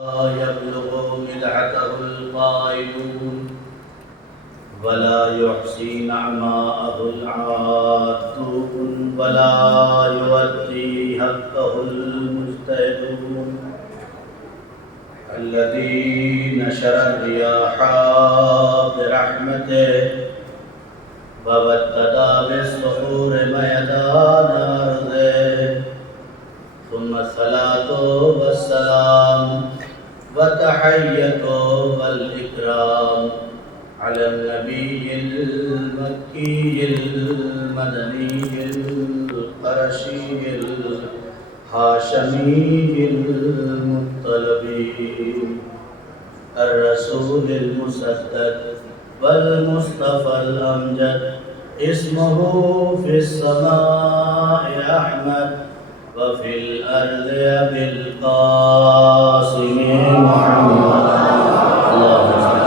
يبلغ مدحته القائلون ولا يحصي نعماءه العادون ولا يؤدي حقه المجتهدون الذي نشر الرياح برحمته وابتدى بالصخور ميدان أرضه ثم الصلاة والسلام والتحية والإكرام على النبي المكي المدني القرشي الهاشمي المطلبي الرسول المسدد والمصطفى الأمجد اسمه في السماء أحمد وفي الأرض أبي القاسم محمد اللهم صل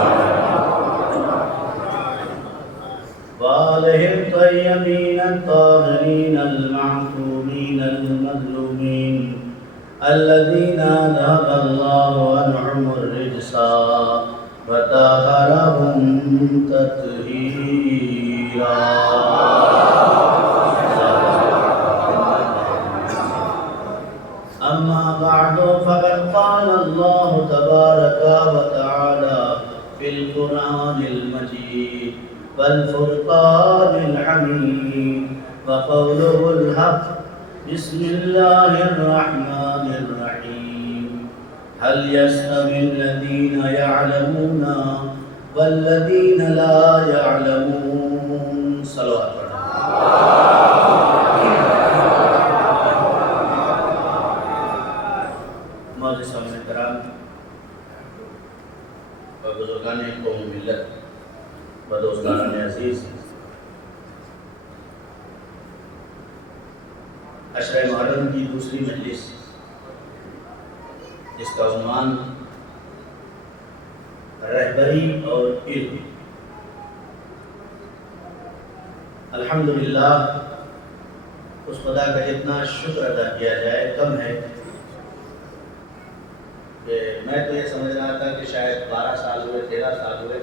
وآله الطيبين الطاهرين المعصومين المظلومين الذين أذهب الله عنهم الرجس وطهرهم تطهيرا. أما بعد فقد قال الله تبارك وتعالى في القرآن المجيد والفرقان الحميد وقوله الحق بسم الله الرحمن الرحيم هل يستوي الذين يعلمون والذين لا يعلمون صلوات و بزرگان قوم ملت و دوستان عزیز، عشرہ محرم کی دوسری مجلس جس کا عنوان رہبری اور علم. الحمدللہ اس خدا کا جتنا شکر ادا کیا جائے کم ہے کہ میں تو یہ سمجھ رہا تھا کہ شاید 12 سال ہوئے 13 سال ہوئے،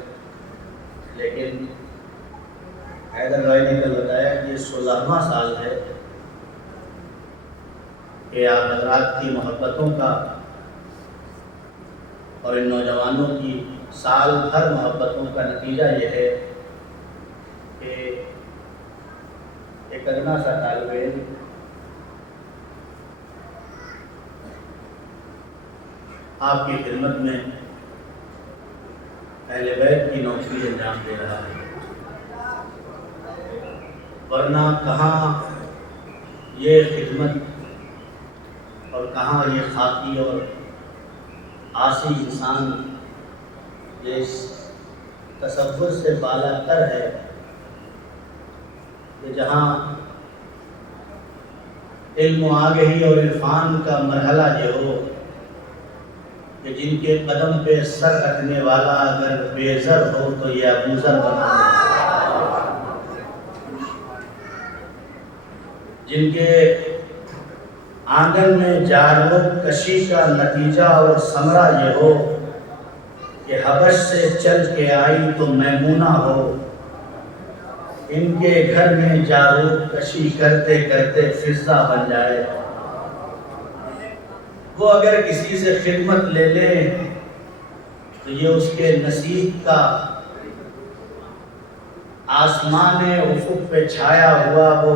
لیکن حیدر بھائی نے کل بتایا کہ 16واں سال ہے کہ آپ حضرات کی محبتوں کا اور ان نوجوانوں کی سال بھر محبتوں کا نتیجہ یہ ہے کہ ایک ادنا سا طالب علم آپ کی خدمت میں اہل بیت کی نوکری انجام دے رہا ہے، ورنہ کہاں یہ خدمت اور کہاں یہ خاکی اور عاصی انسان اس تصور سے بالا تر ہے کہ جہاں علم و آگہی اور عرفان کا مرحلہ یہ ہو کہ جن کے قدم پہ سر رکھنے والا اگر بے زر ہو تو یہ ابو ذر بنا، جن کے آنگن میں جارو کشی کا نتیجہ اور ثمرہ یہ ہو کہ حبش سے چل کے آئی تو میمونہ ہو، ان کے گھر میں جارو کشی کرتے کرتے فضہ بن جائے، وہ اگر کسی سے خدمت لے لے تو یہ اس کے نصیب کا آسمان افق پہ چھایا ہوا وہ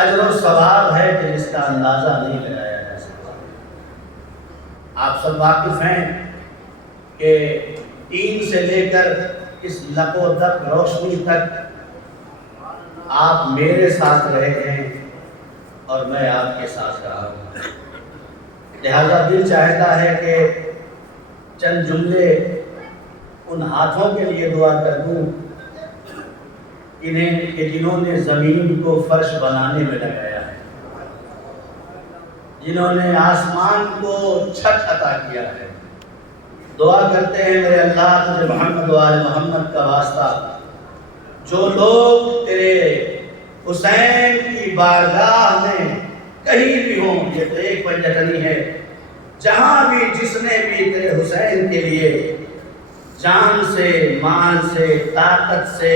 اجر و ثواب ہے کہ جس کا اندازہ نہیں لگایا جا سکتا. آپ سب واقف ہیں کہ تین سے لے کر اس لق و دق روشنی تک آپ میرے ساتھ رہے ہیں اور میں آپ کے ساتھ رہا ہوں. لہذا دل چاہتا ہے کہ چند جملے ان ہاتھوں کے لیے دعا کر دوں کہ جنہوں نے زمین کو فرش بنانے میں لگایا ہے، جنہوں نے آسمان کو چھت عطا کیا ہے. دعا کرتے ہیں میرے اللہ تجھے محمد و آل محمد کا واسطہ، جو لوگ تیرے حسین کی بارگاہ میں کہیں بھی ہوں، یہ تو ایک پنجٹنی ہے جہاں بھی جس نے بھی تیرے حسین کے لیے جان سے، مال سے، طاقت سے،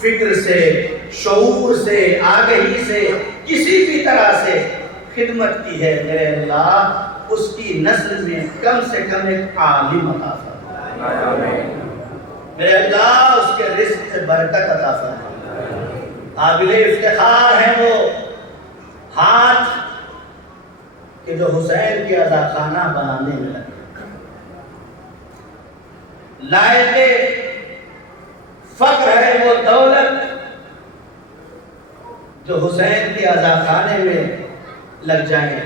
فکر سے، شعور سے، آگہی سے، کسی بھی طرح سے خدمت کی ہے، میرے اللہ اس کی نسل میں کم سے کم ایک عالم عطا فرما، میرے اللہ اس کے رزق سے برکت عطا فرما۔ قابل افتخار ہیں وہ ہاتھ کہ جو حسین کے عزاخانہ بنانے میں لگے، لائق فخر ہے وہ دولت جو حسین کے عزاخانے میں لگ جائیں۔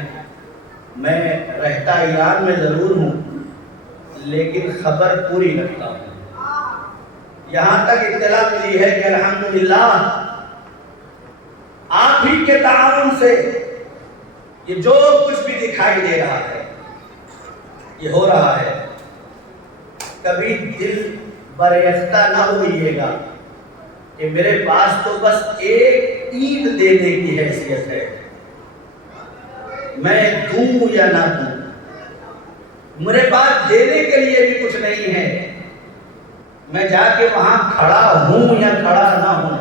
میں رہتا ایران میں ضرور ہوں لیکن خبر پوری رکھتا ہوں۔ یہاں تک اطلاع ملی ہے کہ الحمدللہ آپ ہی کے تعاون سے یہ جو کچھ بھی دکھائی دے رہا ہے یہ ہو رہا ہے۔ کبھی دل بریختہ نہ ہوئیے گا کہ میرے پاس تو بس ایک اینٹ دینے کی حیثیت ہے، میں دوں یا نہ دوں، میرے پاس دینے کے لیے بھی کچھ نہیں ہے، میں جا کے وہاں کھڑا ہوں یا کھڑا نہ ہوں،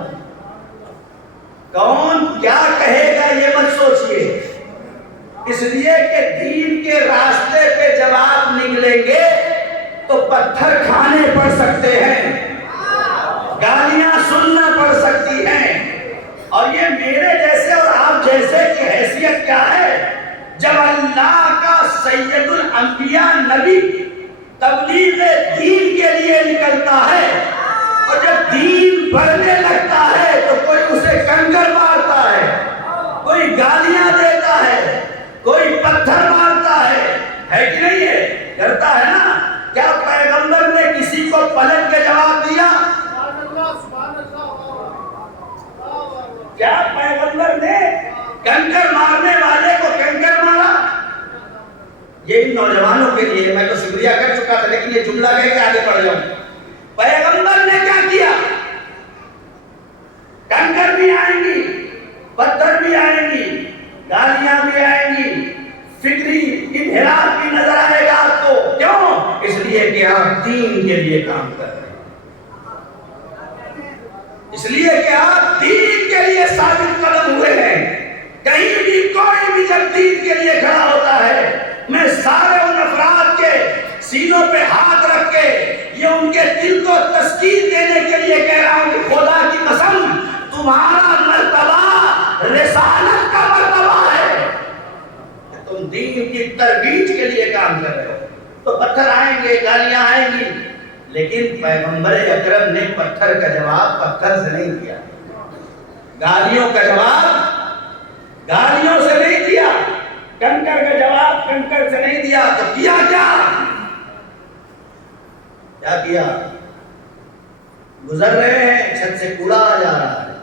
کون کیا کہے گا یہ مت سوچئے، اس لیے کہ دین کے راستے پہ جب آپ نکلیں گے تو پتھر کھانے پڑ سکتے ہیں، گالیاں سننا پڑ سکتی ہیں، اور یہ میرے جیسے اور آپ جیسے کی حیثیت کیا ہے؟ جب اللہ کا سید الانبیاء نبی تبلیغ دین کے لیے نکلتا ہے اور جب دین بڑھنے لگتا ہے تو کوئی اسے کنکر مارتا ہے، کوئی گالیاں دیتا ہے، کوئی پتھر مارتا ہے کہ نہیں؟ ہے کرتا ہے نا؟ کیا پیغمبر نے کسی کو پلٹ کے جواب دیا؟ کیا پیغمبر نے کنکر مارنے والے کو کنکر مارا؟ یہ ان نوجوانوں کے لیے میں تو شکریہ کر چکا تھا لیکن یہ جملہ کہہ کے آگے بڑھ جاؤں۔ پیغمبر نے کیا کیا؟ کنکر بھی آئیں گی، پتھر بھی آئیں گی، گالیاں بھی آئیں گی، فکری انحراف بھی نظر آئے گا آپ کو، کیوں؟ اس لیے کہ آپ دین کے لیے کام کر رہے ہیں، اس لیے کہ آپ دین کے لیے ثابت قدم ہوئے ہیں۔ کہیں بھی کوئی بھی جب دین کے لیے کھڑا ہوتا ہے، میں سارے ان افراد کے سینوں پہ ہاتھ رکھ کے یہ ان کے دل کو تسکین دینے کے لیے کہہ رہا ہوں کہ خدا کی قسم تمہارا مرتبہ رسالت کا مرتبہ ہے، تم دین کی ترویج کے لیے کام کر رہے ہو۔ تو پتھر آئیں گے، گالیاں آئیں گی، لیکن پیغمبر اکرم نے پتھر کا جواب پتھر سے نہیں دیا، گالیوں کا جواب گالیوں سے نہیں دیا، کنکر کا جواب کنکر سے نہیں دیا، تو کیا کیا گزر رہے ہیں، چھت سے کوڑا آ جا رہا ہے۔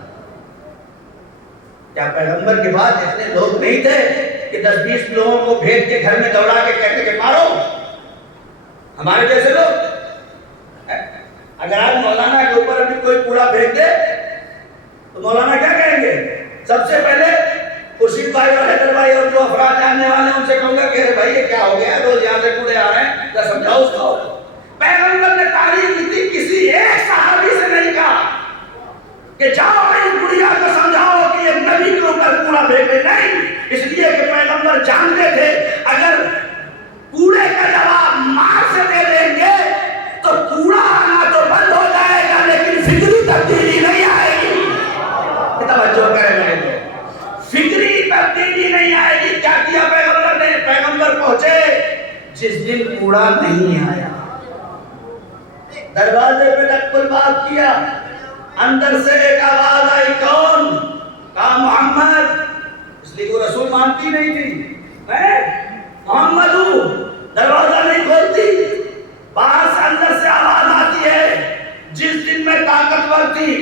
کیا پیغمبر کے بعد اتنے لوگ نہیں تھے کہ 10-20 لوگوں کو بھیج کے گھر میں دوڑا کے کہتے کہ مارو؟ ہمارے جیسے لوگ اگر آج مولانا کے اوپر ابھی کوئی کوڑا پھینک دے تو مولانا کیا کہیں گے؟ سب سے پہلے خورشید بھائی اور حیدر بھائی اور جو افراد جاننے والے ان سے کہوں گا کہ بھائی یہ کیا ہو گیا، روز یہاں سے کوڑے آ رہے ہیں، کیا سمجھاؤ اس کو؟ پیغمبر نے تعلیم دی، کسی ایک صحابی سے نہیں کہا کہ جاؤ اس بڑھیا کو سمجھاؤ کہ یہ نبی کے اوپر کوڑا پھینکے، نہیں، اس لیے کہ پیغمبر جانتے تھے اگر کوڑے کا جواب مار سے دے دیں گے تو کوڑا آنا تو بند ہو جائے گا لیکن فکری تبدیلی نہیں آئے گی۔ توجہ کریں میرے، فکری تبدیلی نہیں آئے گی۔ کیا کیا پیغمبر نے؟ پیغمبر پہنچے جس دن کوڑا نہیں آیا، دروازے پہ ٹکر بات کیا، اندر سے ایک آواز آئی، کون؟ کہا محمد، اس لیے وہ رسول مانتی نہیں تھی، میں محمد ہوں، دروازہ نہیں کھولتی، باہر سے اندر سے آواز آتی ہے، جس دن میں طاقتور تھی،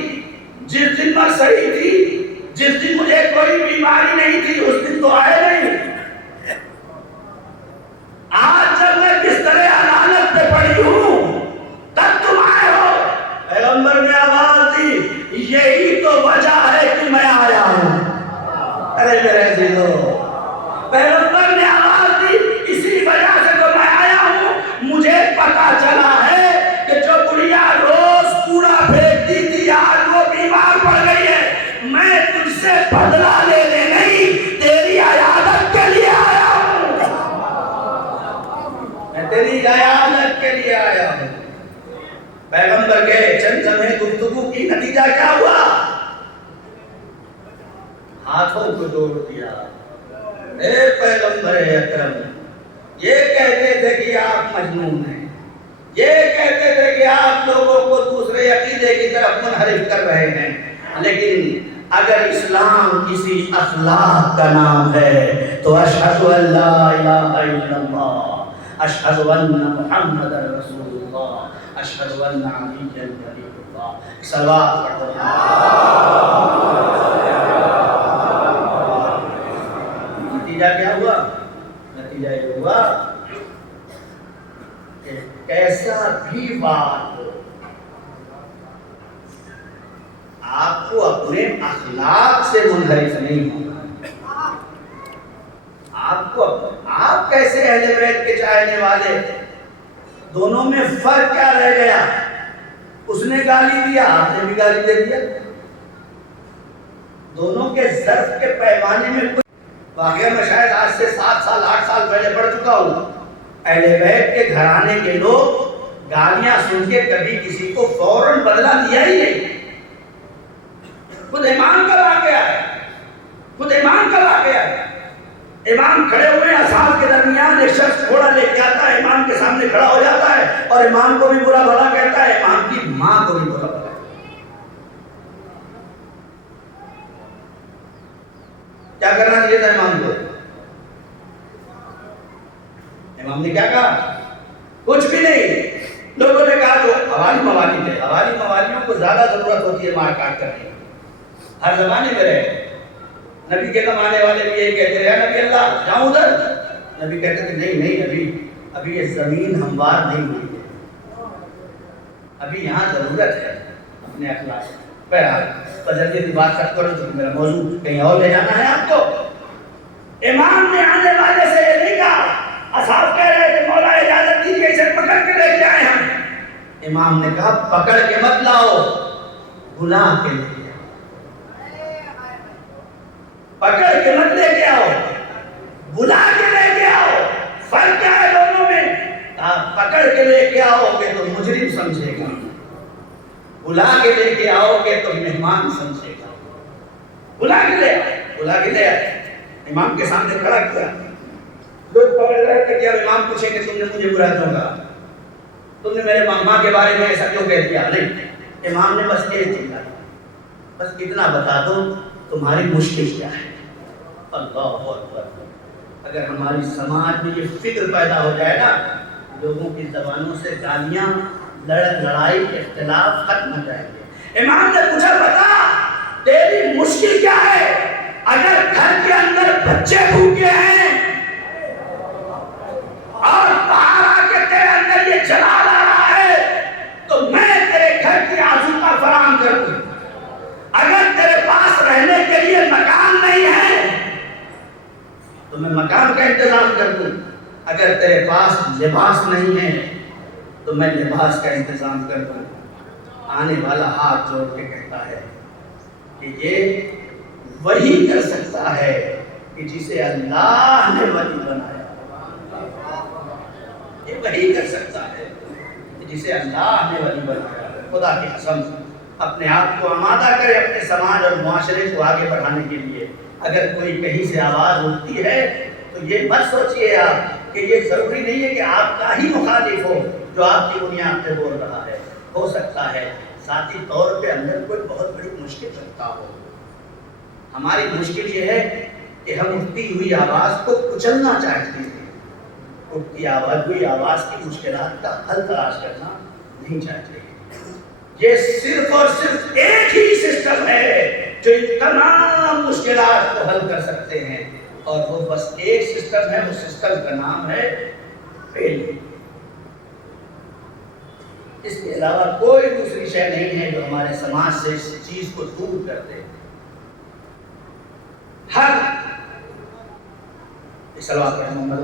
جس دن میں صحیح تھی، جس دن مجھے کوئی بیماری نہیں تھی، اس دن تو آئے نہیں، آج جب میں بستر عدالت پہ پڑی ہوں تب تم آئے ہو۔ پیغمبر نے آواز دی، یہی تو وجہ ہے کہ میں آیا ہوں۔ ارے میرے عزیزو، پیغمبر نے آواز دی، اسی وجہ میں تیری عیادت کے لیے آیا ہوں۔ پیغمبر کے چند لمحے گفتگو کی نتیجہ کیا ہوا؟ ہاتھوں کو جوڑ دیا، اے پیغمبر اکرم، یہ کہتے تھے کہ آپ مجنون ہیں، یہ کہتے تھے کہ آپ لوگوں کو دوسرے عقیدے کی طرف منحرف کر رہے ہیں، لیکن اگر اسلام کسی اخلاق کا نام ہے تو اشہد ان لا الہ الا اللہ، اشہد ان محمد رسول اللہ، اشہد ان علی ولی اللہ۔ صلوات پڑھو۔ نتیجہ کیا ہوا؟ نتیجہ یہ ہوا کہ کیسا بھی بات ہو، آپ کو اپنے اخلاق سے منحرف نہیں ہونا۔ آپ کیسے اہل بیت کے چاہنے والے، دونوں میں فرق کیا رہ گیا؟ اس نے گالی دیا، آپ نے بھی گالی دے دیا۔ دونوں کے ظرف کے پیمانے میں کوئی واقعہ میں شاید آج سے 7 سال 8 سال پہلے پڑھ چکا ہوں۔ اہل بیت کے گھرانے کے لوگ گالیاں سن کے کبھی کسی کو فوراً بدلہ دیا ہی نہیں۔ خود امام کا واقعہ ہے، خود امام کا واقعہ ہے۔ امام کھڑے ہوئے اصحاب کے درمیان، ایک شخص گھوڑا لے کے آتا ہے، امام کے سامنے کھڑا ہو جاتا ہے اور امام کو بھی برا بھلا کہتا ہے، امام کی ماں کو بھی برا بھلا۔ کیا کرنا چاہیے تھا امام کو؟ امام نے کیا کہا؟ کچھ بھی نہیں۔ لوگوں نے کہا جو حوالی موالی تھے، حوالی موالیوں کو زیادہ ضرورت ہوتی ہے مار کاٹ کرنے کی، ہر زمانے میں رہے۔ نبی کے زمانے والے بھی یہی کہتے رہے، نبی اللہ جاؤں ادھر؟ نبی کہتے کہ نہیں، ابھی یہ زمین ہموار نہیں ہوئی ہے، ابھی یہاں ضرورت ہے اپنے اخلاق۔ بہرحال جلدی کی بات کٹ کرو تو میرا موضوع کہیں اور لے جانا ہے آپ کو۔ امام نے آنے والے سے یہ نہیں کہا، اصحاب کہہ رہے تھے مولا اجازت دیجیے اسے پکڑ کے لے کے آئے ہم۔ امام نے کہا پکڑ کے مت لاؤ، بلا کے لے کے آؤ، پکڑ کے مت لے کے آؤ، بلا کے لے کے آؤ۔ فرق کیا ہے دونوں میں؟ پکڑ کے لے کے آؤ گے تو مجرم سمجھے گا، بلا کے لے کے آؤ گے تو مہمان سمجھے گا۔ بلا کے لے آئے، امام کے سامنے کھڑا کیا۔ لوگ پکڑ رہے تھے کہ اب امام پوچھیں کہ تم نے مجھے برا کیوں کہا، تم نے میرے ماں کے بارے میں ایسا کیوں کہہ دیا؟ نہیں، امام نے بس یہ چیزا، بس اتنا بتا دو تمہاری مشکل کیا ہے۔ اللہ اکبر۔ اگر ہماری سماج میں یہ فکر پیدا ہو جائے نا، لوگوں کی زبانوں سے گالیاں، لڑائی، اختلاف ختم ہو جائیں گے۔ امام نے پوچھا بتا تیری مشکل کیا ہے؟ اگر گھر کے اندر بچے بھوکے ہیں اور باہر آ کے تیرے اندر یہ جلال آ رہا ہے تو میں تیرے گھر کی آذوقہ فراہم کر دوں۔ اگر تیرے پاس رہنے کے لیے مکان نہیں ہے تو میں مکان کا انتظام کر دوں۔ اگر تیرے پاس لباس نہیں ہے تو میں لباس کا انتظام کر دوں۔ آنے والا ہاتھ جوڑ کے کہتا ہے کہ یہ وہی کر سکتا ہے کہ جسے اللہ نے ولی بنایا، یہ وہی کر سکتا ہے کہ جسے اللہ نے ولی بنایا۔ خدا کی قسم اپنے آپ کو آمادہ کرے اپنے سماج اور معاشرے کو آگے بڑھانے کے لیے۔ اگر کوئی کہیں سے آواز اٹھتی ہے تو یہ مت سوچئے آپ کہ یہ ضروری نہیں ہے کہ آپ کا ہی مخالف ہو جو آپ کی بنیاد پہ بول رہا ہے۔ ہو سکتا ہے ذاتی طور پہ اندر کوئی بہت بڑی مشکل رکھتا ہو۔ ہماری مشکل یہ ہے کہ ہم اٹھتی ہوئی آواز کو کچلنا چاہتے ہیں، اٹھتی ہوئی آواز کی مشکلات کا حل تلاش کرنا نہیں چاہتے۔ یہ صرف اور صرف ایک ہی سسٹم ہے جو ان تمام مشکلات کو حل کر سکتے ہیں، اور وہ بس ایک سسٹم ہے، اس سسٹم کا نام ہے علم۔ اس کے علاوہ کوئی دوسری شے نہیں ہے جو ہمارے سماج سے اس چیز کو دور کر دے۔ ہر صلوات پر محمد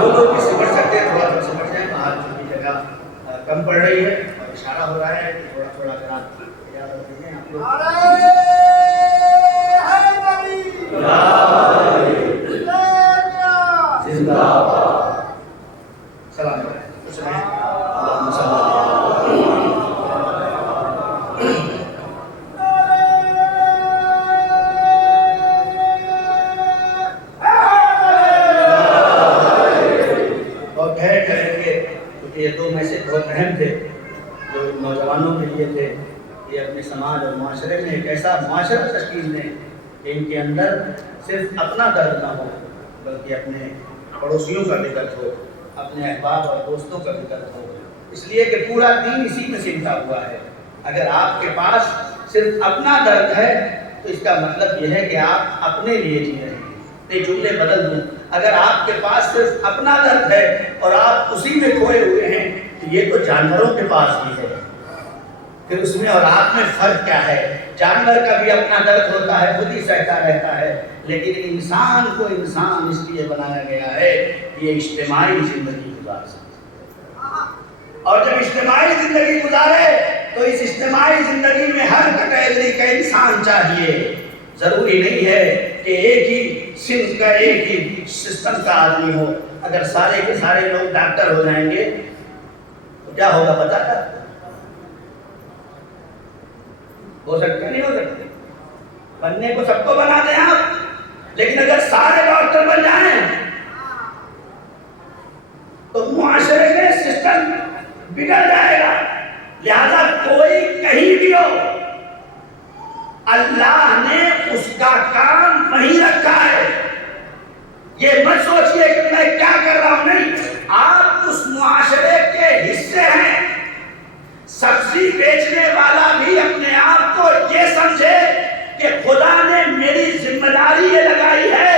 لوگوں کی سمجھ سکتے ہیں، تھوڑا سا سمجھ جائیں، باہر کی جگہ کم پڑ رہی ہے اور اشارہ ہو رہا ہے کہ تھوڑا تھوڑا کرا اجازت دیجیے آپ لوگ۔ سلام علیکم. کچھ نہیں. اللہم صل علی اور ٹھہر کے، کیونکہ یہ دو میسج بہت اہم تھے جو نوجوانوں کے لیے تھے. یہ اپنے سماج اور معاشرے میں ایک ایسا معاشرہ تشکیل دیں کہ ان کے اندر صرف اپنا درد نہ ہو بلکہ اپنے پڑوسیوں کا بھی درد ہو، اپنے احباب اور دوستوں کا بھی درد ہو. اس لیے کہ پورا دین اسی میں سمٹا ہوا ہے. اگر آپ کے پاس صرف اپنا درد ہے تو اس کا مطلب یہ ہے کہ آپ اپنے لیے جی رہے ہیں. نہیں، جملے بدل دوں. اگر آپ کے پاس صرف اپنا درد ہے اور آپ اسی میں کھوئے ہوئے ہیں تو یہ تو جانوروں کے پاس بھی ہے. پھر اس میں اور آپ میں فرق کیا ہے؟ جانور کا بھی اپنا درد ہوتا ہے، خود ہی سہتا رہتا ہے، لیکن انسان کو انسان اس لیے بنایا گیا ہے کہ یہ اجتماعی زندگی گزار سکے. اور جب اجتماعی زندگی گزارے تو اس اجتماعی زندگی میں ہر کیٹیگری کا انسان چاہیے. ضروری نہیں ہے کہ ایک ہی صنف کا، ایک ہی سسٹم کا آدمی ہو. اگر سارے کے سارے لوگ ڈاکٹر ہو جائیں گے تو کیا ہوگا پتہ ہے؟ ہو سکتا نہیں ہو سکتے. بننے کو سب کو بنا دیں آپ، لیکن اگر سارے ڈاکٹر بن جائیں تو معاشرے میں سسٹم بگڑ جائے گا. لہذا کوئی کہیں بھی ہو، اللہ نے اس کا کام وہیں رکھا ہے. یہ مت سوچئے کہ میں کیا کر رہا ہوں. نہیں، آپ اس معاشرے کے حصے ہیں. سبزی بیچنے والا بھی اپنے آپ کو یہ سمجھے کہ خدا نے میری ذمہ داری یہ لگائی ہے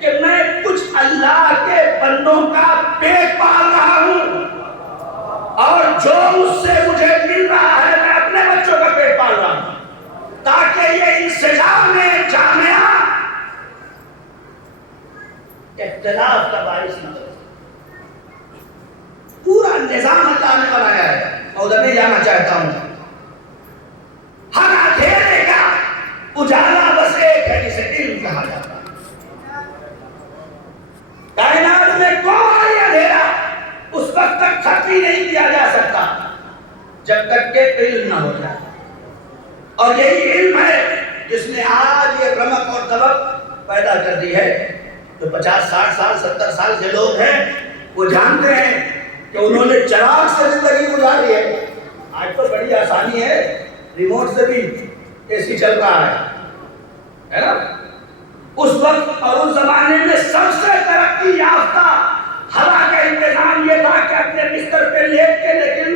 کہ میں کچھ اللہ کے بندوں کا پیٹ پال رہا ہوں، اور جو مجھ سے مجھے مل رہا ہے میں اپنے بچوں کا پیٹ پال رہا ہوں، تاکہ یہ انسجام جامعہ اختلاف کا باعث نہ بنے. پورا نظام اللہ نے بنایا ہے. ادھر نہیں جانا چاہتا ہوں. ہر اندھیرے کا اجالا بس ایک ہے جسے علم کہا جاتا ہے. کائنات میں کوئی اندھیرا اس وقت تک ختم نہیں کیا جا سکتا جب تک کہ علم نہ ہو جائے. اور یہی علم ہے جس نے آج یہ رمق اور دبق پیدا کر دی ہے. جو 50 60 سال 70 سال کے لوگ ہیں وہ جانتے ہیں کہ انہوں نے چراغ سے زندگی گزاری ہے. آج تو بڑی آسانی ہے، ریموٹ سے بھی اے سی چل رہا ہے نا. اس وقت اور اس زمانے میں سب سے ترقی یافتہ ہوا کا انتظام یہ تھا کہ اپنے بستر پہ لیٹ کے، لیکن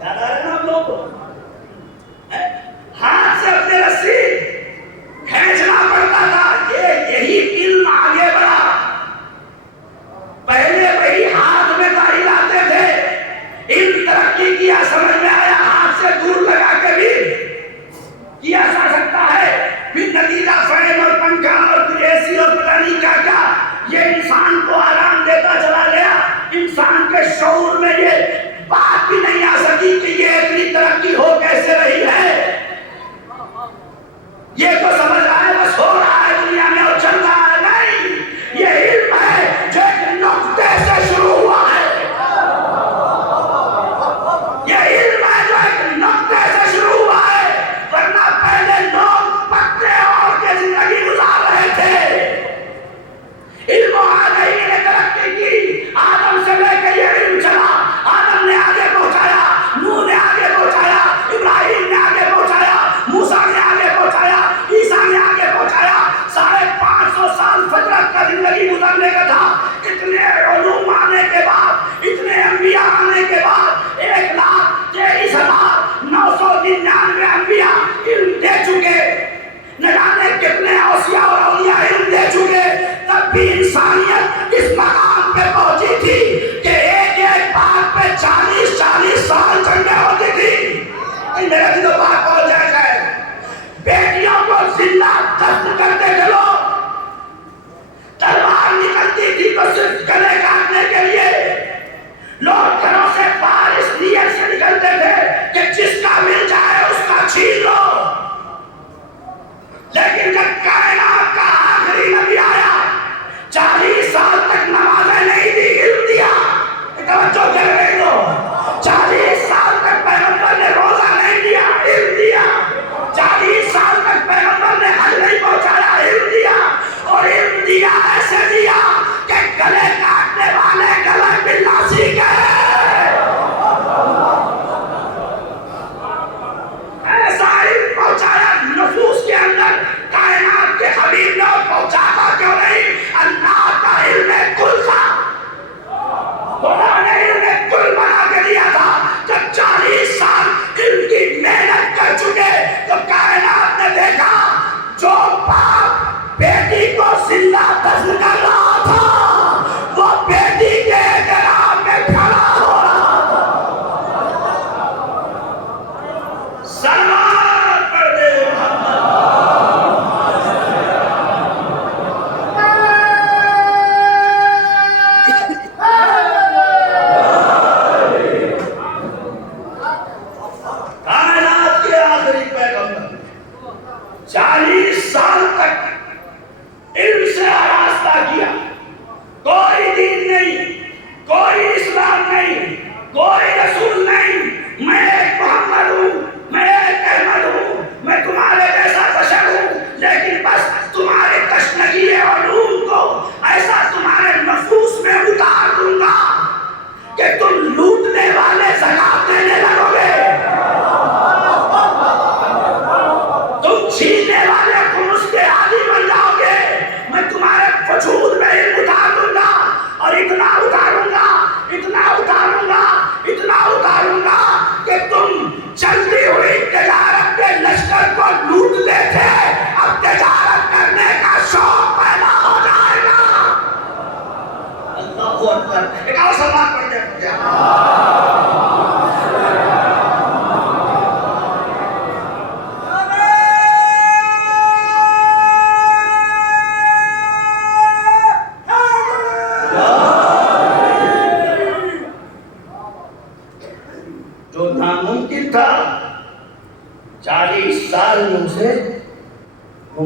یاد آ رہا ہے نا آپ لوگوں کو، ہاتھ سے اپنے رسی کھینچنا پڑتا تھا. یہی علم آگے بڑھا. پہلے وہی ہاتھ میں دائی لاتے تھے، علم ترقی کیا، سمجھ میں آیا ہاتھ سے دور لگا کے بھی کیا جا سکتا ہے. پھر نتیجہ فین اور پنکھا اور پھر اے سی اور پتہ نہیں کیا کیا، یہ انسان کو آرام دیتا چلا گیا. انسان کے شعور میں یہ بات بھی نہیں آ سکی کہ یہ اتنی ترقی ہو کیسے رہی ہے. یہ تو سمجھ رہا ہے بس ہو رہا ہے دنیا میں اور چل رہا ہے. نہیں، یہ علم ہے جو ایک نقطے سے شروع ہوا ہے. یہ علم ہے جو ایک نقطے سے شروع ہوا ہے، ورنہ پہلے لوگ پتے اور کے زندگی گزار رہے تھے. علم آ گئی نے ترقی کی. آدم سے لے کے یہ علم چلا. آدم نے آگے پہنچایا، نوح نے آگے پہنچایا، ابراہیم نے آگے پہنچایا، موسیٰ نے آگے پہنچایا، عیسیٰ نے آگے پہنچایا. 550 سال فطرت کا زندگی گزرنے کا تھا. اتنے علوم آنے کے بعد، اتنے انبیاء آنے کے بعد 1,23,999 انبیاء علم دے چکے. نہ جانے کتنے اوصیاء اور اولیاء علم دے چکے. تب بھی انسانیت اس مقام پہ پہنچی تھی کہ ایک ایک بات پہ 40 سال جنگیں ہوتی تھی. میرے دلوں بات پہنچ جائے. بیٹیوں کو زندہ دفن کرتے تھے لوگ. تلوار نکلتی تھی تو صرف گلے کاٹنے کے لیے. لوگ گھروں سے باہر اس نیت سے نکلتے تھے کہ جس کا مل جائے اس کا چھین لو. لیکن جب کائنات کا آخری نبی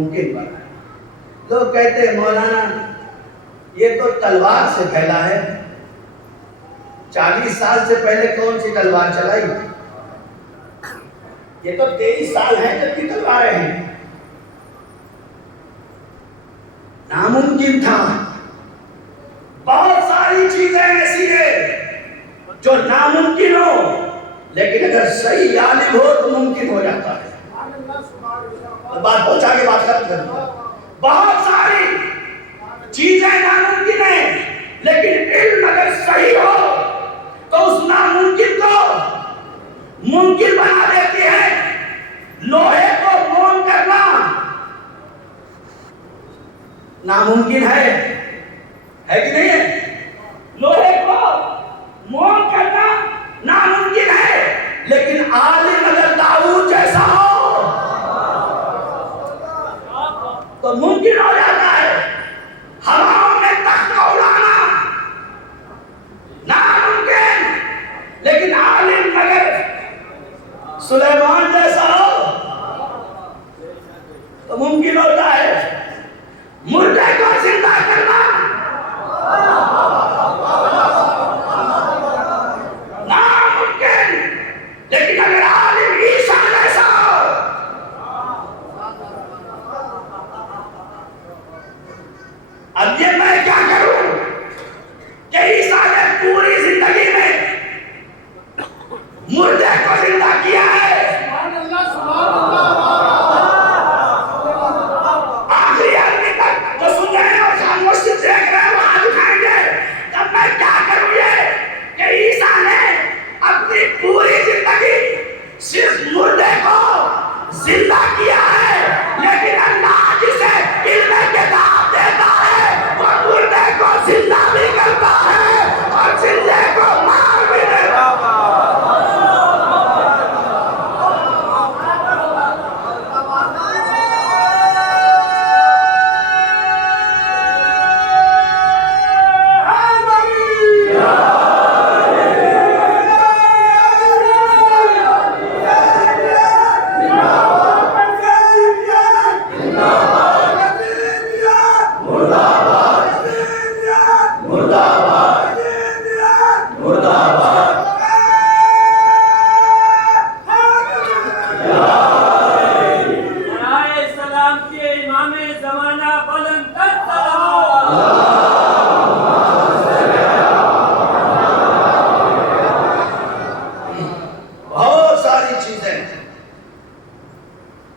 ممکن بنائے. لوگ کہتے ہیں مولانا یہ تو تلوار سے پھیلا ہے. 40 سال سے پہلے کون سی تلوار چلائی؟ یہ تو 23 سال ہیں جب کی تلواریں ہیں. ناممکن تھا. بہت ساری چیزیں ایسی ہیں جو ناممکن ہو لیکن اگر صحیح عالم ہو تو ممکن ہو جاتا ہے. بات پہنچا کے بات ختم کر دوں. بہت ساری چیزیں ناممکن ہیں لیکن علم اگر صحیح ہو تو اس ناممکن کو ممکن بنا دیتی ہے. لوہے کو موم کرنا ناممکن ہے کہ نہیں ہے؟ لوہے کو موم کرنا ناممکن ہے لیکن عالم اگر داؤد جیسا ہو تو ممکن ہو جاتا ہے. ہواؤں میں تخت کو اڑانا ناممکن لیکن عالم اگر سلیمان جیسا ہو تو ممکن ہوتا ہے. مردے کو زندہ کرنا ناممکن لیکن اگر عالم عیسیٰ جیسا ہو. اب یہ میں کیا کروں کہ عیسیٰ نے پوری زندگی میں مردے کو زندہ کیا ہے. آخری آدمی تک جو سن رہے ہیں اور خاموش دیکھ رہے ہیں وہ ہاتھ اٹھائیں گے. اب میں کیا کروں یہ کہ عیسیٰ نے اپنی پوری زندگی صرف مردے کو زندہ کیا ہے لیکن اللہ جسے علم کتاب دیتا ہے وہ مردے کو زندہ بھی کرتا ہے اور زندے کو مار بھی دیتا ہے.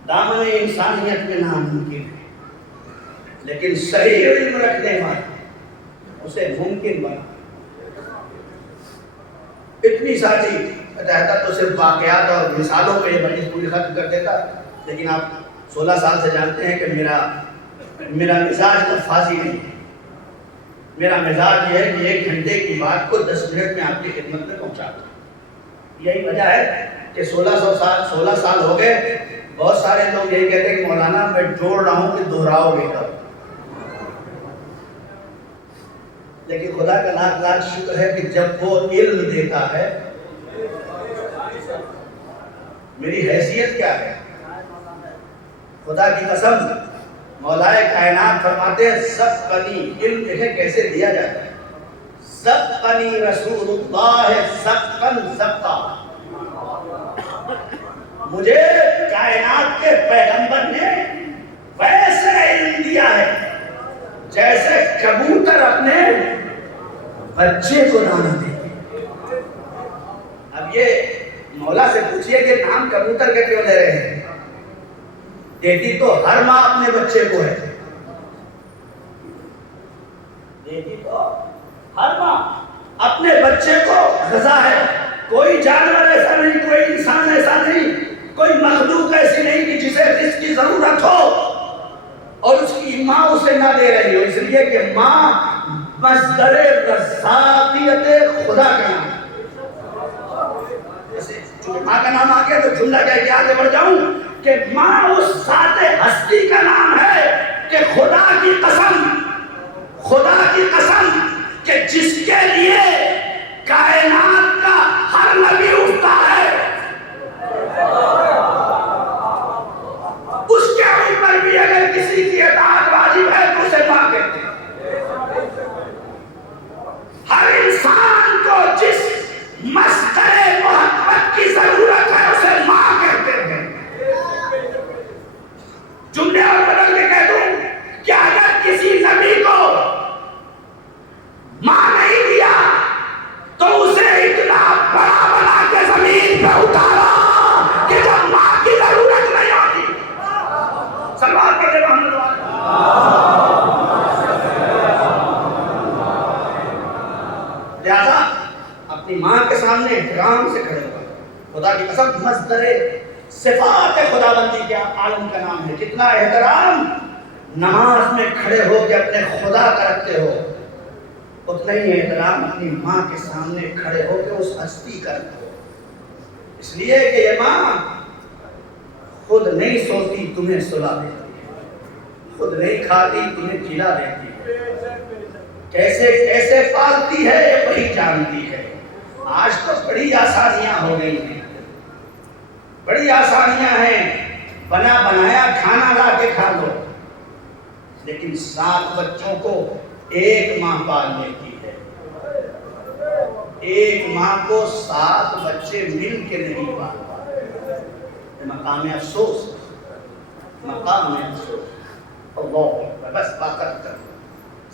دامن انسانیت میں ناممکن ہے لیکن صحیح علم رکھنے والا اسے ممکن بنا. اتنی ساری رہتا تو صرف واقعات اور مثالوں پہ یہ مجلس پوری ختم کر دیتا لیکن آپ 16 سال سے جانتے ہیں کہ میرا مزاج نفاذی نہیں ہے. میرا مزاج یہ ہے کہ 1 گھنٹے کی بات کو 10 منٹ میں آپ کی خدمت میں پہنچا دوں. یہی وجہ ہے کہ 16 سال ہو گئے. بہت سارے لوگ یہی کہتے ہیں کہ مولانا میں جوڑ رہا ہوں کہ دہراؤ گے کب. لیکن خدا کا لاکھ لاکھ شکر ہے کہ جب وہ علم دیتا ہے میری حیثیت کیا ہے. خدا کی قسم مولائے کائنات فرماتے ہیں سب قنی علم دیکھیں کیسے دیا جاتا ہے. سب قنی رسول اللہ سب قن سب کا. مجھے کائنات کے پیغمبر نے ویسے علم دیا ہے جیسے کبوتر اپنے بچے کو دانا دیتے. اب یہ مولا سے پوچھئے کہ نام کبوتر کے کیوں لے رہے ہیں. دیتی تو ہر ماں اپنے بچے کو ہے. دیتی تو ہر ماں اپنے بچے کو غذا ہے. کوئی جانور ایسا نہیں, کوئی انسان ایسا نہیں, کوئی مخلوق ایسی نہیں کہ جسے رزق کی ضرورت ہو اور اس کی ماں اسے نہ دے رہی ہو. اس لیے کہ ماں مصدر رزاقیت خدا کا نام ہے. ماں کا نام آ گیا تو جملہ کہہ کے آگے بڑھ جاؤں کہ ماں اس ذات ہستی کا نام ہے کہ خدا کی قسم کہ جس کے لیے کائنات کا ہر نبی اٹھتا ہے اس کے اوپر بھی اگر سامنے احترام سے کھڑے ہوا کرو. خدا کی قسم مصدر صفات خداوندی کے عالم کا نام ہے. جتنا احترام نماز میں کھڑے ہو کے اپنے خدا کا رکھتے ہو اتنا ہی احترام اپنی ماں کے سامنے کھڑے ہو کے اس ہستی کا رکھتے ہو. اس لیے کہ یہ ماں خود نہیں سوتی تمہیں سلا دیتی ہے, خود نہیں کھاتی تمہیں کھلا دیتی ہے, کیسے کیسے پالتی ہے یہ وہی جانتی ہے. آج تو بڑی آسانیاں ہو گئی ہیں, بڑی آسانیاں ہیں, بنا بنایا کھانا لا کے کھا لو, لیکن 7 بچوں کو ایک ماں پال لیتی ہے. ایک ماں کو 7 بچے مل کے نہیں پال پاتے. مقام افسوس, مقام افسوس. اللہ بس طاقت کر.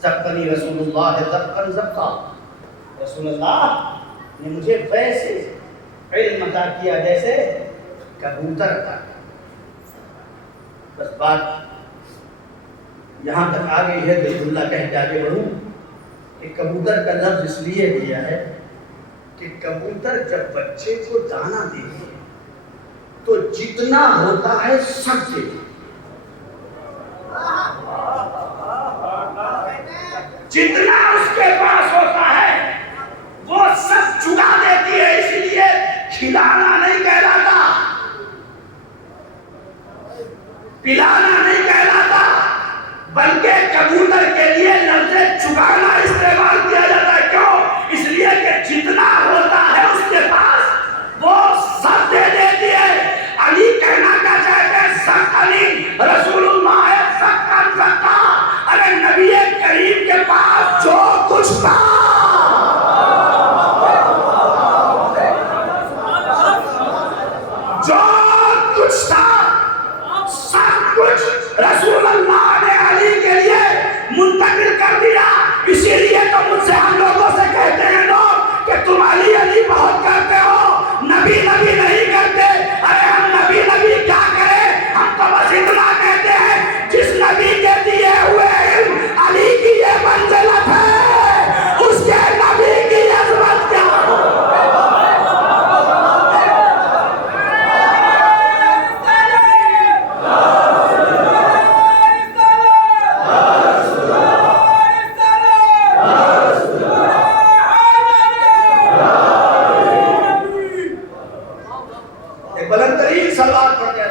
زبقنی رسول اللہ زبقن زبقا, رسول اللہ نے مجھے ویسے علم عطا کیا جیسے کبوتر عطا کیا. بس بات یہاں تک آ گئی ہے. بسم اللہ کہہ کے آگے بڑھوں کہ کبوتر کا لفظ اس لیے دیا ہے کہ کبوتر جب بچے کو دانا دیتی ہے تو جتنا ہوتا ہے سب دیتی ہے, جتنا اس کے پاس ہوتا ہے وہ سب چگا دیتی ہے. اس لیے کھلانا نہیں کہلاتا, پلانا نہیں کہلاتا, بلکہ کبوتر کے لیے لفظ چگانا استعمال کیا جاتا ہے. کیوں؟ اس لیے کہ جتنا ہوتا ہے اس کے پاس وہ سب دے دیتی ہے. علی کہنا کیا چاہتے ہیں؟ سب علی رسول اللہ ہے, سب کا سکتا. ارے نبی کریم کے پاس جو کچھ تھا جو کچھ تھا سب کچھ رسول اللہ نے علی کے لیے منتقل کر دیا. اسی لیے تو مجھ سے ہم لوگوں سے کہتے ہیں لوگ کہ تم علی علی بہت کرتے ہو, نبی نبی نہیں کرتے. ارے ہم نبی نبی کیا کریں, ہم تو بس اتنا کہتے ہیں جس نبی کے دیے ہوئے علم علی کی یہ منزلت ہے, اس کے نبی کی عظمت کیا ہو. بلند ترین سلوات پڑھتے ہیں.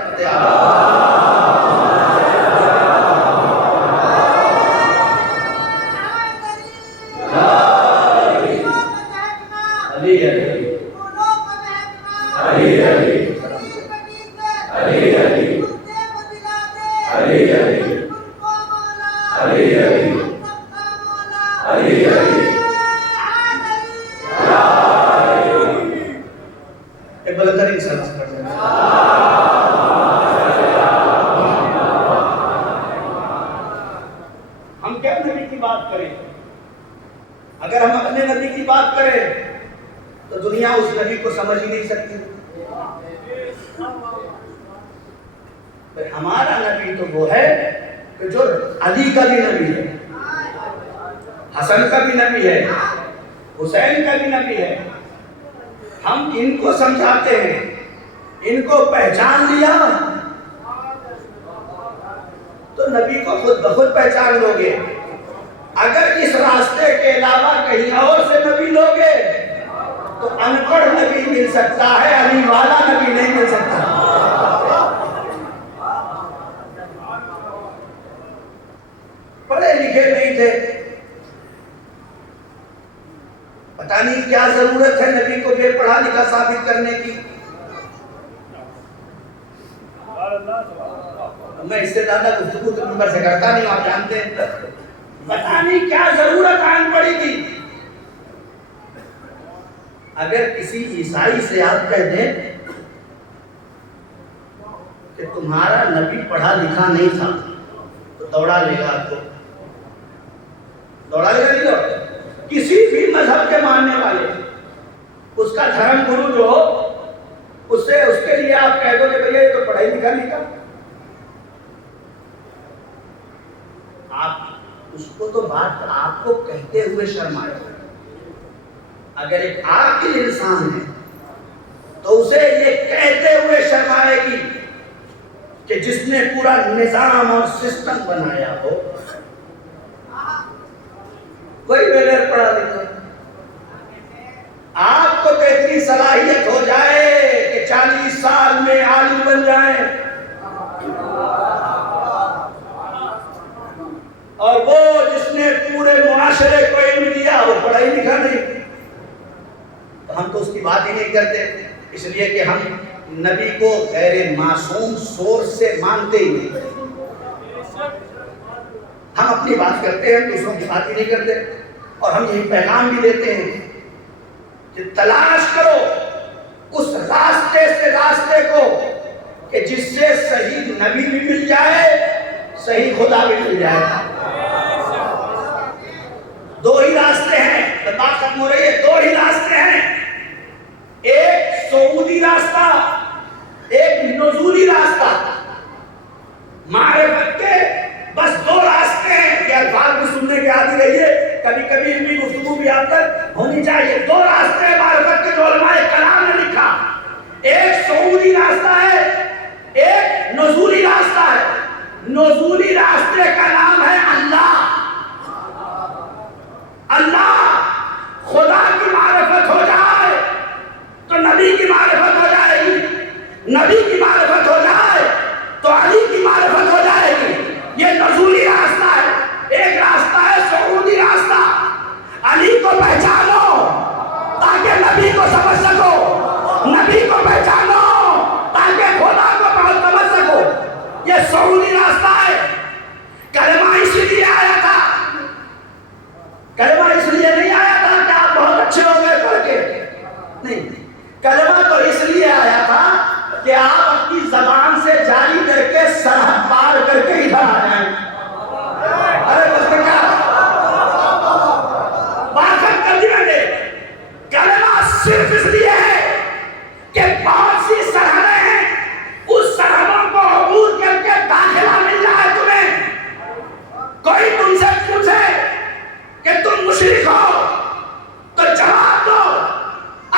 بلند ترین سلوات پڑھتے ہیں. ہم کیا نبی کی بات کریں؟ اگر ہم اپنے نبی کی بات کریں تو دنیا اس نبی کو سمجھ ہی نہیں سکتی. ہمارا نبی تو وہ ہے کہ جو علی کا بھی نبی ہے, حسن کا بھی نبی ہے, حسین کا بھی نبی ہے. ہم ان کو سمجھاتے ہیں, ان کو پہچان لیا تو نبی کو خود بخود پہچان لو گے. اگر اس راستے کے علاوہ کہیں اور سے نبی لوگے تو ان پڑھ نبی مل سکتا ہے, علی والا نبی نہیں مل سکتا. پڑھے لکھے نہیں تھے, پتہ نہیں کیا ضرورت ہے نبی کو بے پڑھا لکھا ثابت کرنے کی. میں اس سے زیادہ گفتگو تو نمبر سے کرتا نہیں, آپ جانتے ہیں. پتہ نہیں کیا ضرورت آن پڑی تھی. اگر کسی عیسائی سے آپ کہہ دیں کہ تمہارا نبی پڑھا لکھا نہیں تھا تو دوڑا لے گا آپ کو, دوڑا لے گا. نہیں دوڑا. کسی بھی مذہب کے ماننے والے, اس کا دھرم گرو جو ہو اس کے لیے آپ کہہ دو کہ بھئی یہ تو پڑھائی لکھا نہیں تھا, آپ اس کو تو بات آپ کو کہتے ہوئے شرم آئے. اگر ایک عاقل انسان ہے تو اسے یہ کہتے ہوئے شرم آئے گی کہ جس نے پورا نظام اور سسٹم بنایا ہو کوئی بغیر پڑھا لکھا، آپ کو تو اتنی صلاحیت ہو جائے کہ 40 سال میں عالم بن جائیں، اور وہ جس نے پورے معاشرے کو علم دیا وہ پڑھا ہی لکھا نہیں، تو ہم تو اس کی بات ہی نہیں کرتے، اس لیے کہ ہم نبی کو غیر معصوم سورس سے مانتے ہی نہیں، ہم اپنی بات کرتے ہیں دوسروں کی بات ہی نہیں کرتے، اور ہم یہی پیغام بھی دیتے ہیں کہ تلاش کرو اس راستے کو کہ جس سے صحیح نبی بھی مل جائے صحیح خدا بھی مل جائے۔ دو ہی راستے ہیں، بات ختم ہو رہی ہے، دو ہی راستے ہیں، ایک سعودی راستہ ایک نزولی راستہ، معرفت کے بس دو راستے ہیں، یہ الفاظ بھی سننے کے عادی رہیے، کبھی کبھی علمی گفتگو بھی آپ تک ہونی چاہیے، دو راستے ہیں معرفت کے جو علماء کلام نے لکھا، ایک سعودی راستہ ہے ایک نزولی راستہ ہے، نزولی راستے کا نام ہے اللہ، اللہ خدا کی معرفت ہو جائے تو نبی کی معرفت ہو جائے گی، نبی کی معرفت ہو جائے تو علی کی معرفت ہو جائے گی، یہ نزولی راستہ ہے۔ ایک راستہ ہے سعودی راستہ، علی کو پہچانو تاکہ نبی کو سمجھ سکو، نبی کو پہچانو تاکہ خدا کو سمجھ سکو، یہ سعودی راستہ ہے۔ کلمہ اس لیے آیا تھا، کلمہ اس لیے نہیں آیا تھا کہ آپ بہت اچھے ہو گئے پڑھ کے، نہیں، کلمہ تو اس لیے آیا تھا کہ آپ اپنی زبان سے جاری کر کے سرحد پار کر کے ادھر آ جائیں۔ ارے بس کیا بات کر دی میں نے، کلمہ صرف اس لیے ہے کہ بہت سی سرحدیں ہیں، اس سرحدوں کو عبور کر کے داخلہ مل جائے تمہیں۔ کوئی تم سے پوچھے کہ تم مشرک ہو تو جواب دو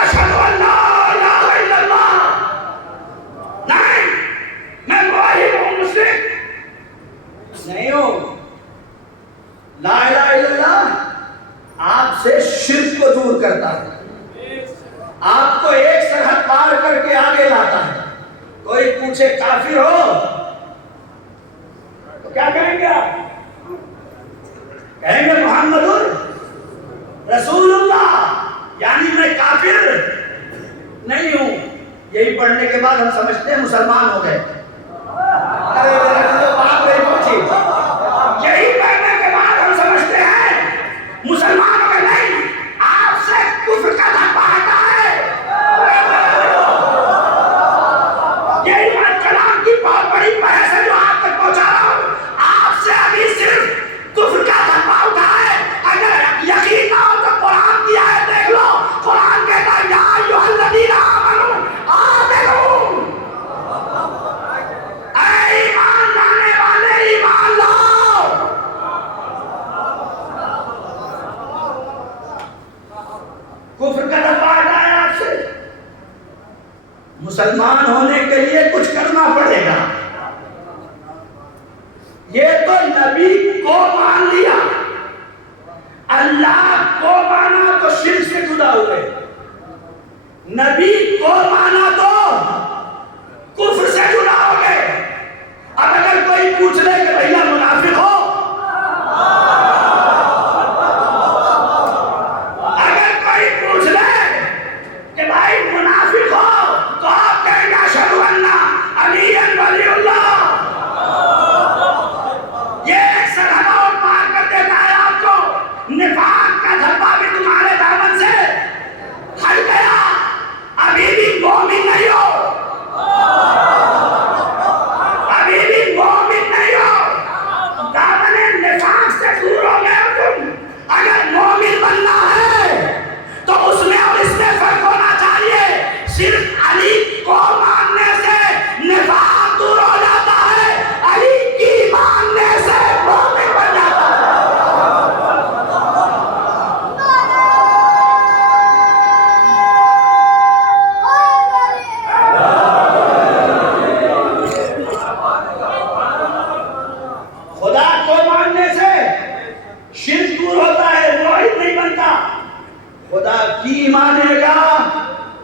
اشہد ان لا الہ الا اللہ، نہیں میں موحد ہوں، مشرک نہیں ہوں۔ لا الہ الا اللہ آپ سے شرک کو دور کرتا ہے، آپ کو ایک سرحد پار کر کے آگے لاتا ہے۔ کوئی پوچھے کافر ہو تو کیا کہیں گے آپ؟ کہیں گے محمد رسول اللہ، یعنی میں کافر نہیں ہوں۔ یہی پڑھنے کے بعد ہم سمجھتے ہیں مسلمان ہو گئے۔ یہی پڑھنے کے بعد ہم سمجھتے ہیں مسلمان ہو گئے، نہیں، آپ سے کفر کا دھبا ہٹا ہے۔ یہی بات کلام کی بہت بڑی بحث ہے جو آپ تک پہنچا رہا ہوں، آپ سے ابھی صرف کفر کا دھبا اٹھا ہے۔ اگر یقین نہ ہو تو قرآن کی آیت دیکھ لو، قرآن کہتا ہے یا ایھا الذین آمنوا آمنوا، اے ایمان لانے والے ایمان لاؤ۔ کفر کا دھبا ہٹایا آپ سے، مسلمان ہونے کے لیے کچھ کرنا پڑے گا۔ یہ تو نبی کو مان لیا، اللہ کو مانا تو شرک سے جدا ہوئے، نبی کو مانا تو کفر سے جدا ہو گئے۔ اب اگر کوئی پوچھ لے کہ بھیا منافق ہو، اگر کوئی پوچھ لے کہ بھائی منافق ہو تو آپ کہیں گے اشہد ان علی ولی اللہ۔ یہ سرحد اور پار کر دیتا ہے آپ کو، نفاق کا دھبا بھی تمہارے دامن سے ہٹ گیا، ابھی بھی مومن کی مانے گا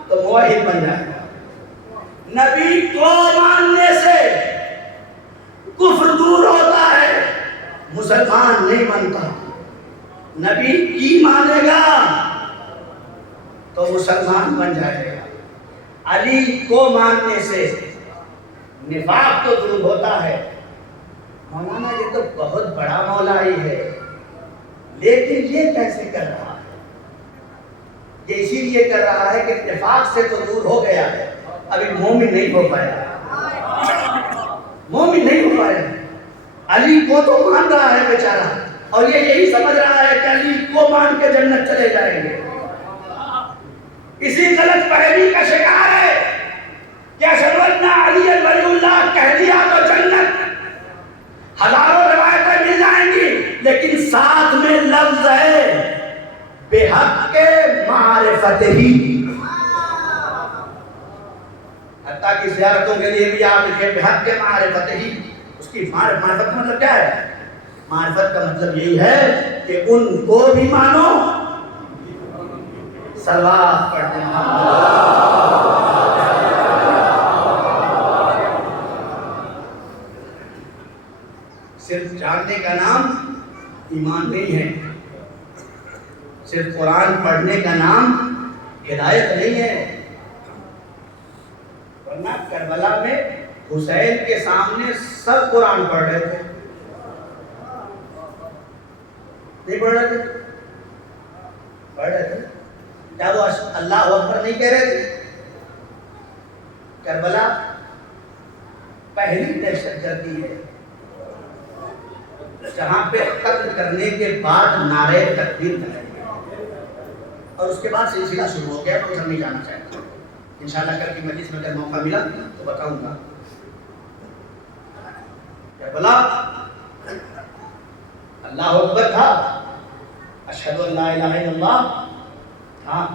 تو موحد بن جائے گا. نبی کو ماننے سے کفر دور ہوتا ہے، مسلمان نہیں بنتا. نبی کی مانے گا تو مسلمان بن جائے گا. علی کو ماننے سے نفاق تو دور ہوتا ہے. مولانا یہ تو بہت بڑا مولا ہی ہے، لیکن یہ کیسے کر رہا ہے؟ یہ اسی لیے کر رہا ہے کہ نفاق سے تو دور ہو گیا ہے، ابھی مومن نہیں ہو پایا. مومن نہیں ہو پایا. علی کو تو مان رہا ہے بیچارہ، اور یہ یہی سمجھ رہا ہے کہ علی کو مان کے جنت چلے جائیں گے. اسی غلط فہمی کا شکار ہے کہ اشہدو ان علی ولی اللہ کہہ دیا تو جنت ہزاروں روایتیں مل جائیں گی، لیکن ساتھ میں لفظ ہے بحق معرفت ہی. حتیٰ کہ زیارتوں کے لیے بھی آپ لکھیں بحق معرفت ہی. اس کی معرفت کا مطلب کیا ہے؟ معرفت کا مطلب یہی ہے کہ ان کو بھی مانو، صلوات پڑھتے ہیں. صرف جاننے کا نام ایمان نہیں ہے، صرف قرآن پڑھنے کا نام ہدایت نہیں ہے. ورنہ کربلا میں حسین کے سامنے سب قرآن پڑھ رہے تھے، نہیں پڑھ رہے تھے؟ پڑھ رہے تھے. کیا وہ اللہ اکبر نہیں کہہ رہے تھے؟ کربلا پہلی دہشت گردی ہے جہاں پہ قتل کرنے کے بعد نعرے تکبیر لگائے گئے، اور اس کے بعد سلسلہ شروع ہو گیا. تو ادھر نہیں جانا چاہتا. انشاءاللہ کل کی مجلس میں اگر موقع ملا تو بتاؤں گا. کربلا اللہ اکبر تھا، اشہدو ان لا الہ الا اللہ تھا،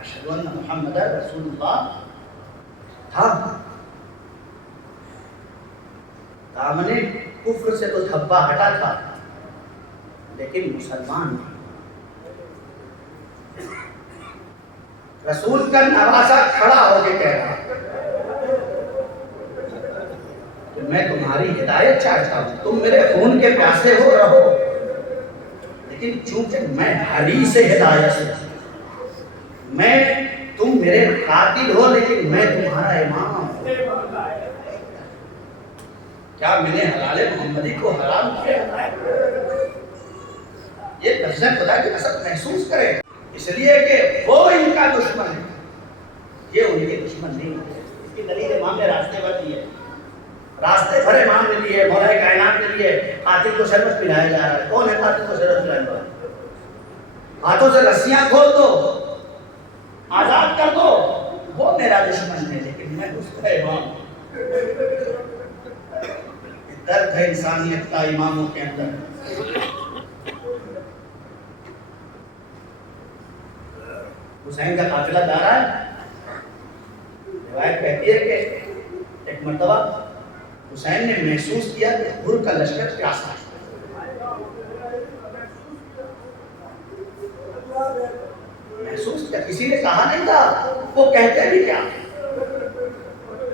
اشہدو ان محمد رسول اللہ تھا. دامن کفر سے تو دھبا ہٹا تھا، لیکن مسلمان نہیں. رسول کا نواسا کھڑا ہو کے کہہ رہا کہ میں تمہاری ہدایت چاہتا ہوں، تم میرے خون کے پیاسے ہو رہو، لیکن چونکہ میں علی سے ہدایت سے، میں تم میرے قاتل ہو لیکن میں تمہارا امام ہوں. کیا میں نے حلال محمدی کو حرام کیا؟ یہ لفظیں خدا کی قسم محسوس کرے، اس لیے کہ وہ ان کا دشمن ہے، یہ ان کے دشمن نہیں ہے. اس کی دلیل امام نے راستے پر دی ہے، راستے بھر امام نے دیے، مولا کائنات نے دیے. قاتل کو شربت پلایا جا رہا ہے. کون ہے قاتل کو شربت پلانے والا؟ ہاتھوں سے رسیاں کھول دو، آزاد کر دو، وہ میرا دشمن ہے، لیکن میں اس کا امام. درد ہے انسانیت کا اماموں کے اندر. حسین کا قافلہ جا رہا ہے. روایت کہتی ہے کہ ایک مرتبہ حسین نے محسوس کیا کہ حر کا لشکر پیاسا ہے. محسوس کیا؟ کسی نے کہا نہیں تھا. وہ کہتے بھی کیا؟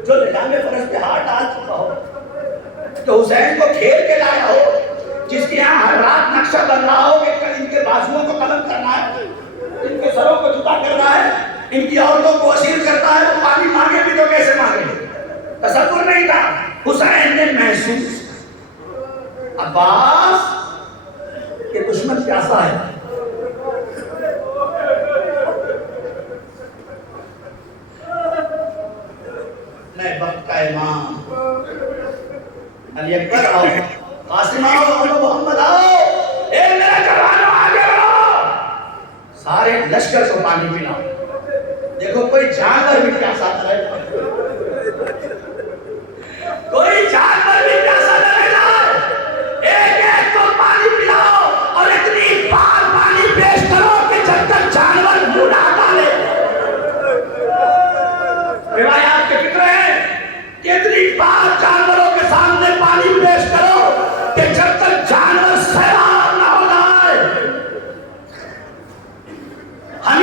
جو نظام فرض پہ ہاتھ ڈال چکا ہو، جو حسین کو کھیل کے لایا ہو، جس کے یہاں ہر رات نقشہ بن رہا ہو کہ کل ان کے بازوؤں کو قلم کرنا ہے، ان کے سروں کو جدا کرنا ہے، ان کی عورتوں کو اسیر کرتا ہے، تو پانی مانگے بھی تو کیسے مانگے؟ تصور نہیں تھا. حسین نے محسوس عباس کہ دشمن پیاسا ہے. میں وقت کا امام، علی اکبر آؤ، قاسم آؤ، محمد آؤ، اے میرا جوانو آگے بڑھو، سارے لشکر کو پانی پلاؤ. دیکھو کوئی جانور بھی پیاسا نہ رہے، کوئی جانور بھی پیاسا نہ رہے. ایک ایک کو پانی پلاؤ اور اتنی بار پانی پیش کرو کہ جب تک جانور منہ نہ ڈالے. روایات کے فکر ہے کہ اتنی بار جانوروں کے سامنے پانی پیش کرو کہ جب تک جانور سیراب نہ ہو جائے. ہم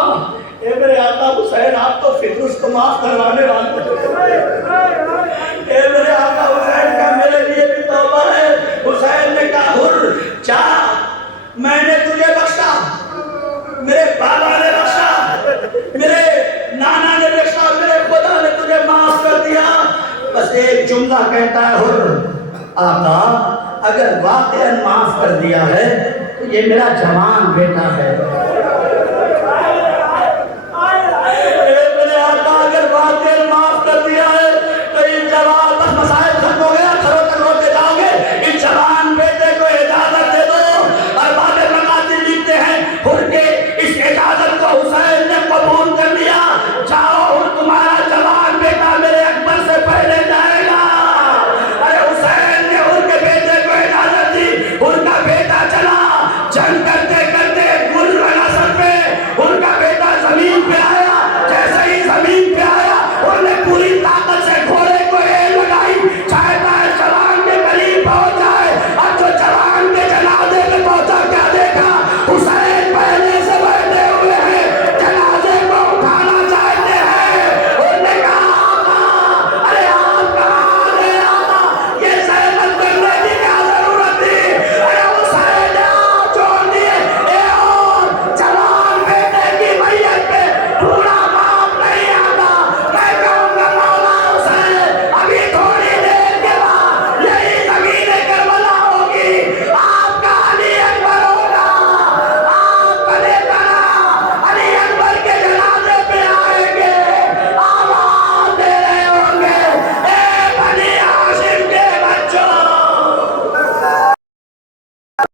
توبہ، اے میرے آقا حسین آپ تو فطرس کو معاف کروانے والے اے میرے آقا حسین کا میرے لیے بھی توبہ ہے۔ حسین نے کہا حر جا، میں نے تجھے بخشا، میرے بابا نے بخشا، میرے نانا نے بخشا، میرے خدا نے تجھے معاف کر دیا۔ بس ایک جملہ کہتا ہے حر آقا اگر واقعاً معاف کر دیا ہے تو یہ میرا جوان بیٹا ہے،